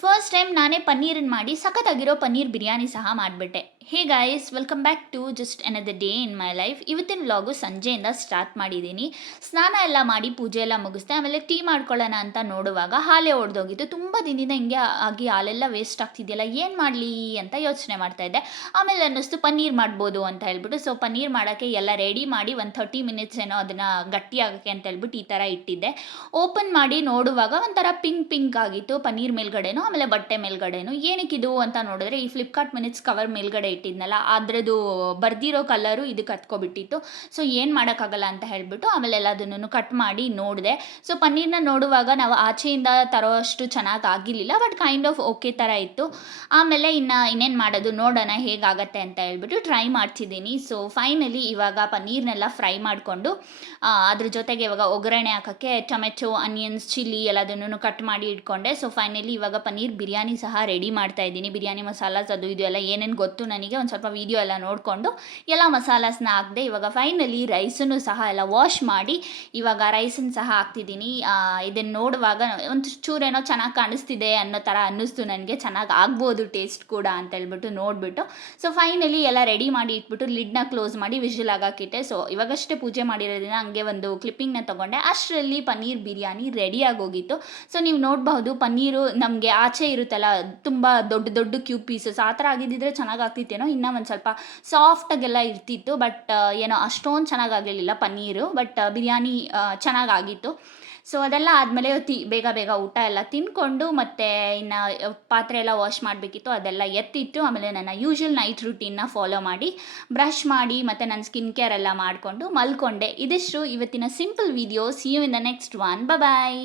First time ನಾನೇ ಪನ್ನೀರನ್ನು ಮಾಡಿ ಸಖತ್ತಾಗಿರೋ ಪನ್ನೀರ್ ಬಿರಿಯಾನಿ ಸಹ ಮಾಡಿಬಿಟ್ಟೆ. Hey guys, welcome back to just another day in my life. ಇವತ್ತಿನ ವ್ಲಾಗು ಸಂಜೆಯಿಂದ ಸ್ಟಾರ್ಟ್ ಮಾಡಿದ್ದೀನಿ. ಸ್ನಾನ ಎಲ್ಲ ಮಾಡಿ ಪೂಜೆ ಎಲ್ಲ ಮುಗಿಸ್ದೆ. ಆಮೇಲೆ ಟೀ ಮಾಡ್ಕೊಳ್ಳೋಣ ಅಂತ ನೋಡುವಾಗ ಹಾಲೇ ಒಡೆದೋಗಿತ್ತು. ತುಂಬ ದಿನದಿಂದ ಹಿಂಗೆ ಆಗಿ ಹಾಲೆಲ್ಲ ವೇಸ್ಟ್ ಆಗ್ತಿದೆಯಲ್ಲ, ಏನು ಮಾಡಲಿ ಅಂತ ಯೋಚನೆ ಮಾಡ್ತಾಯಿದ್ದೆ. ಆಮೇಲೆ ಅನ್ನಿಸ್ತು ಪನ್ನೀರ್ ಮಾಡ್ಬೋದು ಅಂತ ಹೇಳ್ಬಿಟ್ಟು. ಸೊ ಪನ್ನೀರ್ ಮಾಡೋಕ್ಕೆ ಎಲ್ಲ ರೆಡಿ ಮಾಡಿ ಒಂದು 30 ಮಿನಿಟ್ಸ್ ಏನೋ ಅದನ್ನು ಗಟ್ಟಿ ಆಗೋಕ್ಕೆ ಅಂತ ಹೇಳ್ಬಿಟ್ಟು ಈ ಥರ ಇಟ್ಟಿದ್ದೆ. ಓಪನ್ ಮಾಡಿ ನೋಡುವಾಗ ಒಂಥರ ಪಿಂಕ್ ಆಗಿತ್ತು ಪನ್ನೀರ್ ಮೇಲ್ಗಡೆನೂ, ಆಮೇಲೆ ಬಟ್ಟೆ ಮೇಲ್ಗಡೆನೂ. ಏನಕ್ಕಿದು ಅಂತ ನೋಡಿದ್ರೆ ಈ ಫ್ಲಿಪ್ಕಾರ್ಟ್ ಮಿನಿಟ್ಸ್ ಕವರ್ ಮೇಲ್ಗಡೆ ಇಟ್ಟಿದ್ನಲ್ಲ, ಅದ್ರದ್ದು ಬರ್ದಿರೋ ಕಲರು ಇದಕ್ಕೆ ಹತ್ಕೊಬಿಟ್ಟಿತ್ತು. ಸೊ ಏನು ಮಾಡೋಕ್ಕಾಗಲ್ಲ ಅಂತ ಹೇಳಿಬಿಟ್ಟು ಆಮೇಲೆ ಎಲ್ಲದನ್ನು ಕಟ್ ಮಾಡಿ ನೋಡಿದೆ. ಸೊ ಪನ್ನೀರ್ನ ನೋಡುವಾಗ ನಾವು ಆಚೆಯಿಂದ ತರೋ ಅಷ್ಟು ಚೆನ್ನಾಗಿ ಆಗಿರಲಿಲ್ಲ, ಬಟ್ ಕೈಂಡ್ ಆಫ್ ಓಕೆ ಥರ ಇತ್ತು. ಆಮೇಲೆ ಇನ್ನೇನು ಮಾಡೋದು ನೋಡೋಣ ಹೇಗಾಗತ್ತೆ ಅಂತ ಹೇಳ್ಬಿಟ್ಟು ಟ್ರೈ ಮಾಡ್ತಿದ್ದೀನಿ. ಸೊ ಫೈನಲಿ ಇವಾಗ ಪನ್ನೀರ್ನೆಲ್ಲ ಫ್ರೈ ಮಾಡಿಕೊಂಡು ಅದ್ರ ಜೊತೆಗೆ ಇವಾಗ ಒಗ್ಗರಣೆ ಹಾಕೋಕ್ಕೆ ಟೊಮೆಟೊ, ಆನಿಯನ್ಸ್, ಚಿಲ್ಲಿ ಎಲ್ಲದನ್ನು ಕಟ್ ಮಾಡಿ ಇಟ್ಕೊಂಡೆ. ಸೊ ಫೈನಲಿ ಇವಾಗ ಪನ್ನೀರ್ ಬಿರಿಯಾನಿ ಸಹ ರೆಡಿ ಮಾಡ್ತಾ ಇದ್ದೀನಿ. ಬಿರಿಯಾನಿ ಮಸಾಲಾಸ್ ಅದು ಇದು ಎಲ್ಲ ಏನೇನು ಗೊತ್ತು ನನಗೆ, ಒಂದು ಸ್ವಲ್ಪ ವೀಡಿಯೋ ಎಲ್ಲ ನೋಡಿಕೊಂಡು ಎಲ್ಲ ಮಸಾಲಾಸ್ನ ಹಾಕಿದೆ. ಇವಾಗ ಫೈನಲಿ ರೈಸನ್ನು ಸಹ ಎಲ್ಲ ವಾಶ್ ಮಾಡಿ ಇವಾಗ ರೈಸನ್ನು ಸಹ ಹಾಕ್ತಿದ್ದೀನಿ. ಇದನ್ನು ನೋಡುವಾಗ ಒಂದು ಚೂರೇನೋ ಚೆನ್ನಾಗಿ ಕಾಣಿಸ್ತಿದೆ ಅನ್ನೋ ಥರ ಅನ್ನಿಸ್ತು ನನಗೆ. ಚೆನ್ನಾಗಿ ಆಗ್ಬೋದು ಟೇಸ್ಟ್ ಕೂಡ ಅಂತ ಹೇಳ್ಬಿಟ್ಟು ನೋಡಿಬಿಟ್ಟು ಸೊ ಫೈನಲಿ ಎಲ್ಲ ರೆಡಿ ಮಾಡಿ ಇಟ್ಬಿಟ್ಟು ಲಿಡ್ನ ಕ್ಲೋಸ್ ಮಾಡಿ ವಿಷಲ್ ಆಗಾಕಿಟ್ಟೆ. ಸೊ ಇವಾಗಷ್ಟೇ ಪೂಜೆ ಮಾಡಿರೋದ್ರಿಂದ ಹಂಗೆ ಒಂದು ಕ್ಲಿಪ್ಪಿಂಗ್ನ ತೊಗೊಂಡೆ. ಅಷ್ಟರಲ್ಲಿ ಪನ್ನೀರ್ ಬಿರಿಯಾನಿ ರೆಡಿಯಾಗಿ ಹೋಗಿತ್ತು. ಸೊ ನೀವು ನೋಡಬಹುದು ಪನ್ನೀರು ನಮಗೆ ಆಚೆ ಇರುತ್ತಲ್ಲ ತುಂಬ ದೊಡ್ಡ ದೊಡ್ಡ ಕ್ಯೂಬ್ ಪೀಸಸ್ ಆ ಥರ ಆಗಿದ್ದಿದ್ರೆ ಚೆನ್ನಾಗಿ ಆಗ್ತಿತ್ತೇನೋ, ಇನ್ನೂ ಒಂದು ಸ್ವಲ್ಪ ಸಾಫ್ಟಾಗೆಲ್ಲ ಇರ್ತಿತ್ತು. ಬಟ್ ಏನೋ ಅಷ್ಟೊಂದು ಚೆನ್ನಾಗಾಗಲಿಲ್ಲ ಪನ್ನೀರು, ಬಟ್ ಬಿರಿಯಾನಿ ಚೆನ್ನಾಗಾಗಿತ್ತು. ಸೊ ಅದೆಲ್ಲ ಆದಮೇಲೆ ಬೇಗ ಊಟ ಎಲ್ಲ ತಿಂದ್ಕೊಂಡು ಮತ್ತು ಇನ್ನು ಪಾತ್ರೆ ಎಲ್ಲ ವಾಶ್ ಮಾಡಬೇಕಿತ್ತು, ಅದೆಲ್ಲ ಎತ್ತಿಟ್ಟು ಆಮೇಲೆ ನನ್ನ ಯೂಶ್ವಲ್ ನೈಟ್ ರುಟೀನ್ನ ಫಾಲೋ ಮಾಡಿ ಬ್ರಷ್ ಮಾಡಿ ಮತ್ತು ನನ್ನ ಸ್ಕಿನ್ ಕೇರ್ ಎಲ್ಲ ಮಾಡಿಕೊಂಡು ಮಲ್ಕೊಂಡೆ. ಇದಿಷ್ಟು ಇವತ್ತಿನ simple video. See you in the next one. Bye.